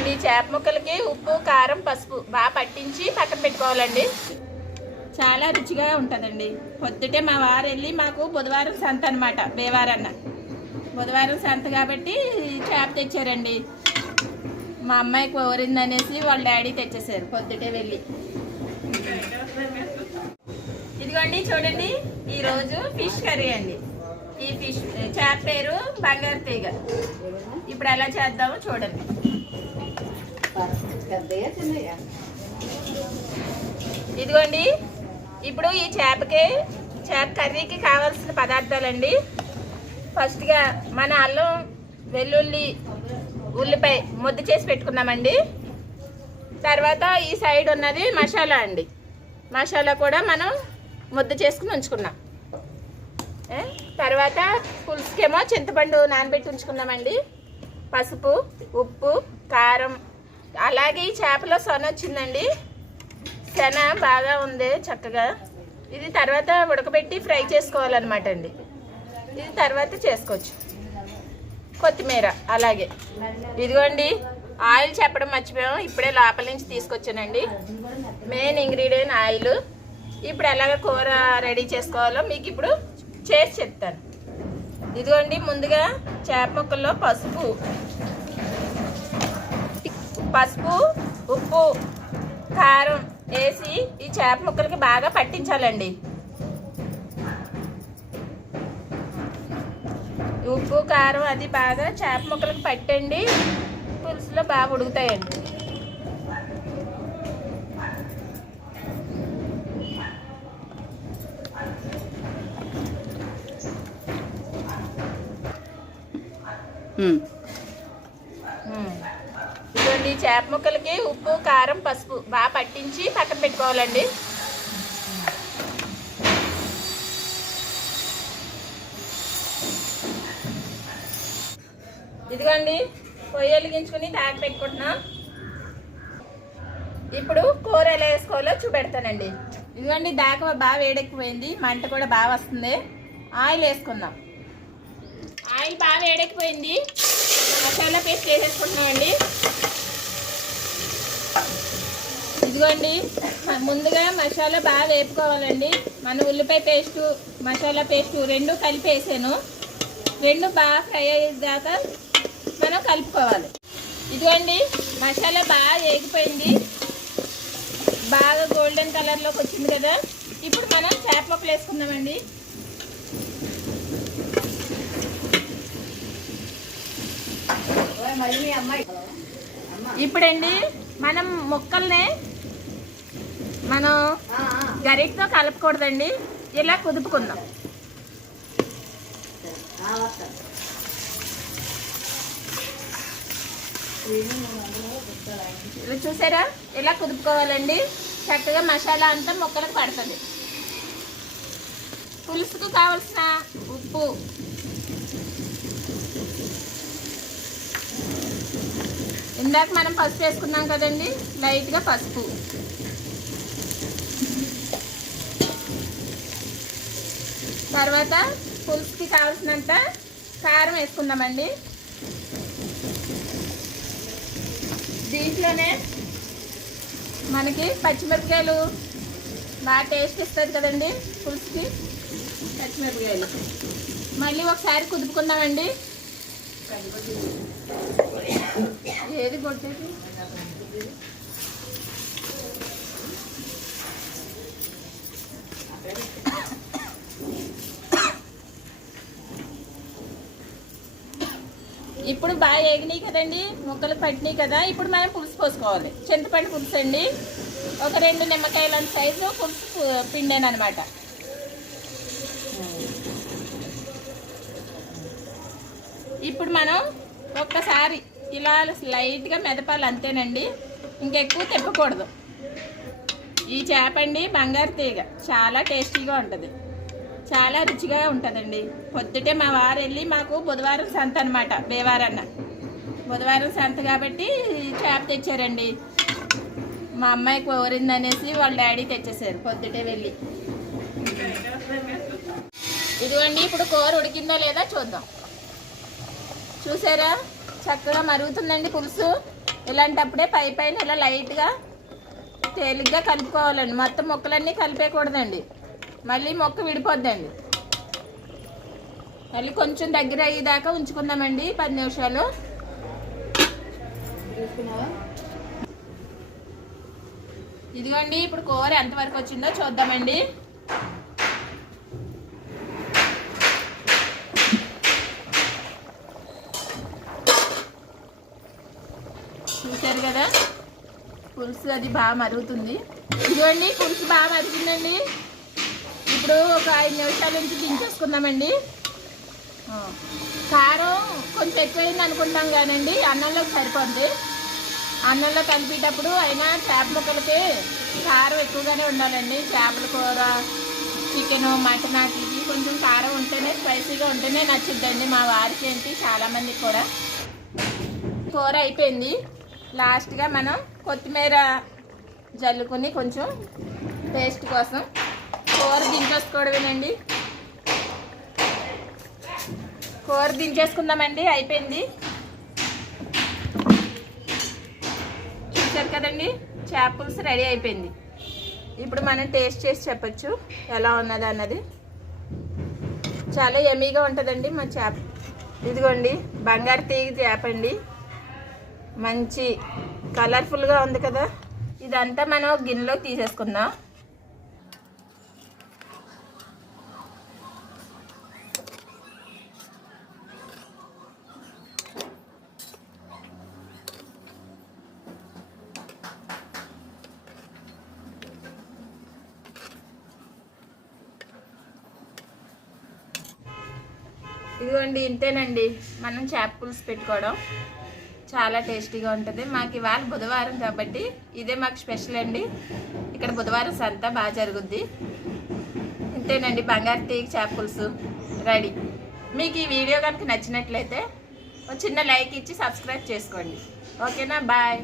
ఇదిగోండి చేప ముక్కలకి ఉప్పు కారం పసుపు బాగా పట్టించి పక్కన పెట్టుకోవాలండి. చాలా రుచిగా ఉంటుందండి. పొద్దుటే మా వారు వెళ్ళి మాకు బుధవారం సంత అనమాట బేవారన్న. బుధవారం సంత కాబట్టి చేప తెచ్చారండి. మా అమ్మాయి కోరిందనేసి వాళ్ళ డాడీ తెచ్చేసారు పొద్దుటే వెళ్ళి. ఇదిగోండి చూడండి ఈరోజు ఫిష్ కర్రీ అండి. ఈ ఫిష్ చేప పేరు బంగారు తీగ. ఇప్పుడు ఎలా చేద్దామో చూడండి. ఇదిగోండి. ఇప్పుడు ఈ చేపకి చేప కర్రీకి కావాల్సిన పదార్థాలండి. ఫస్ట్గా మన అల్లం వెల్లుల్లి ఉల్లిపాయ ముద్ద చేసి పెట్టుకున్నామండి తర్వాత ఈ సైడ్ ఉన్నది మసాలా అండి. మసాలా కూడా మనం ముద్ద చేసుకుని ఉంచుకున్నాం. తర్వాత పులుసుకేమో చింతపండు నానబెట్టి ఉంచుకున్నామండి పసుపు ఉప్పు కారం అలాగే ఈ చేపలో సొన వచ్చిందండి. శన బాగా ఉంది చక్కగా. ఇది తర్వాత ఉడకబెట్టి ఫ్రై చేసుకోవాలన్నమాట అండి. ఇది తర్వాత చేసుకోవచ్చు. కొత్తిమీర అలాగే. ఇదిగోండి ఆయిల్ చెప్పడం మర్చిపోయాం. ఇప్పుడే లోపల నుంచి తీసుకొచ్చానండి. Main ingredient oil. ఇప్పుడు ఎలాగ కూర రెడీ చేసుకోవాలో మీకు ఇప్పుడు చేసి చెప్తాను. ఇదిగోండి ముందుగా చేప ముక్కల్లో పసుపు. పసుపు ఉప్పు కారం వేసి ఈ చేప ముక్కలకి బాగా పట్టించాలండి. ఉప్పు కారం అది బాగా చేప ముక్కలకి పట్టండి. పులుసులో బాగా ఉడుకుతాయండి. ఉమ్. ఇదిగోండి చేప ముక్కలకి ఉప్పు కారం పసుపు. బాగా పట్టించి పక్కన పెట్టుకోవాలండి. ఇదిగోండి పొయ్యి వెలిగించుకుని తాగి పెట్టుకుంటున్నాం. ఇప్పుడు కూర ఎలా వేసుకోవాలో చూపెడతానండి. ఇదిగోండి దాకా బాగా వేడెక్కిపోయింది. మంట కూడా బాగా వస్తుంది. ఆయిల్ వేసుకుందాం. ఆయిల్ బాగా వేడెక్కిపోయింది. మసాలా పేస్ట్ వేసేసుకుంటున్నామండి. ఇదిగోండి ముందుగా మసాలా బాగా వేపుకోవాలండి. మన ఉల్లిపాయ పేస్టు మసాలా పేస్టు రెండు కలిపి వేసాను. రెండు బాగా ఫ్రై అయ్యేదాకా మనం కలుపుకోవాలి. ఇదిగోండి మసాలా బాగా వేగిపోయింది. బాగా గోల్డెన్ కలర్లోకి వచ్చింది కదా. ఇప్పుడు మనం చేప ముక్కలు వేసుకుందామండి. ఇప్పుడండి మనం ముక్కల్ని మనం ఆ, గరిటతో కలపకూడదండి. ఇలా కుదుపుకుందాం. ఇలా చూసారా? ఇలా కుదుపుకోవాలండి. చక్కగా మసాలా అంతా ముక్కలకు పడుతుంది. పులుసుకు కావలసిన ఉప్పు. ఇందాక మనం పసుపు వేసుకున్నాం కదండి. లైట్గా పసుపు. తర్వాత పులుసుకి కావాల్సినంత కారం వేసుకుందామండి. దీంట్లోనే మనకి పచ్చిమిరపకాయలు బాగా టేస్ట్ ఇస్తుంది కదండి పులుసుకి. పచ్చిమిరపకాయలు. మళ్ళీ ఒకసారి కుదుపుకుందామండి. ఏది కొట్టేది? ఇప్పుడు బాగా ఏగినాయి కదండి ముక్కలు పట్టినాయి కదా ఇప్పుడు మనం పులుసు పోసుకోవాలి. చింతపండు పులుసు అండి. ఒక రెండు నిమ్మకాయల సైజు పులుసు పిండాను అనమాట ఇప్పుడు మనం ఒక్కసారి ఇలా లైట్గా మెదపాలి అంతేనండి. ఇంకెక్కువ తిప్పకూడదు. ఈ చేప అండి బంగారు తీగ. చాలా టేస్టీగా ఉంటుంది. చాలా రుచిగా ఉంటుందండి. పొద్దుటే మా వారు వెళ్ళి మాకు బుధవారం సంత అనమాట బేవారన్న. బుధవారం సంత కాబట్టి చేప తెచ్చారండి. మా అమ్మాయి కోరిందనేసి వాళ్ళ డాడీ తెచ్చేసారు పొద్దుటే వెళ్ళి. ఇదిగోండి ఇప్పుడు కూర ఉడికిందో లేదా చూద్దాం. చూసారా? చక్కగా మరుగుతుందండి పులుసు. ఇలాంటప్పుడే పై పైన ఇలా లైట్గా తేలిగ్గా కలుపుకోవాలండి. మొత్తం ముక్కలన్నీ కలిపేయకూడదండి. మళ్ళీ మొక్క విడిపోద్దండి. మళ్ళీ కొంచెం దగ్గర అయ్యేదాకా ఉంచుకుందామండి పది నిమిషాలు. ఇదిగోండి ఇప్పుడు కూర ఎంతవరకు వచ్చిందో చూద్దామండి. చూశారు కదా? పులుసు అది బాగా మరుగుతుంది. ఇదిగోండి పులుసు బాగా మరుగుతుందండి ఇప్పుడు ఒక ఐదు నిమిషాల నుంచి దించేసుకుందామండి. కారం కొంచెం ఎక్కువైంది అనుకుంటాం కానండి అన్నంలోకి సరిపోద్ది. అన్నంలో కలిపేటప్పుడు అయినా చేప ముక్కలకి కారం ఎక్కువగానే ఉండాలండి. చేపల కూర చికెన్ మటన్ వాటికి కొంచెం కారం ఉంటేనే స్పైసీగా ఉంటేనే నచ్చుద్దండి మా వారికి ఏంటి చాలామందికి కూడా. కూర అయిపోయింది. లాస్ట్గా మనం కొత్తిమీర జల్లుకొని కొంచెం టేస్ట్ కోసం కూర దించేసుకోవడమేనండి. కూర దించేసుకుందామండి అయిపోయింది. చూసారు కదండి చేప పులుసు రెడీ అయిపోయింది. ఇప్పుడు మనం టేస్ట్ చేసి చెప్పచ్చు ఎలా ఉన్నది అన్నది. చాలా ఎమీగా ఉంటుందండి మా చేప. ఇదిగోండి బంగారు తీగ చేప అండి. మంచి కలర్ఫుల్గా ఉంది కదా. ఇదంతా మనం గిన్నెలోకి తీసేసుకుందాం. ఇదిగోండి ఇంతేనండి. మనం చేప పులుసు పెట్టుకోవడం చాలా టేస్టీగా ఉంటుంది. మాకు ఇవాళ బుధవారం కాబట్టి ఇదే మాకు స్పెషల్ అండి. ఇక్కడ బుధవారం సంత బాగా జరుగుద్ది. ఇంతేనండి బంగారు తీగ చేప పులుసు రెడీ. మీకు ఈ వీడియో కనుక నచ్చినట్లయితే ఒక చిన్న లైక్ ఇచ్చి సబ్స్క్రైబ్ చేసుకోండి. ఓకేనా? బాయ్.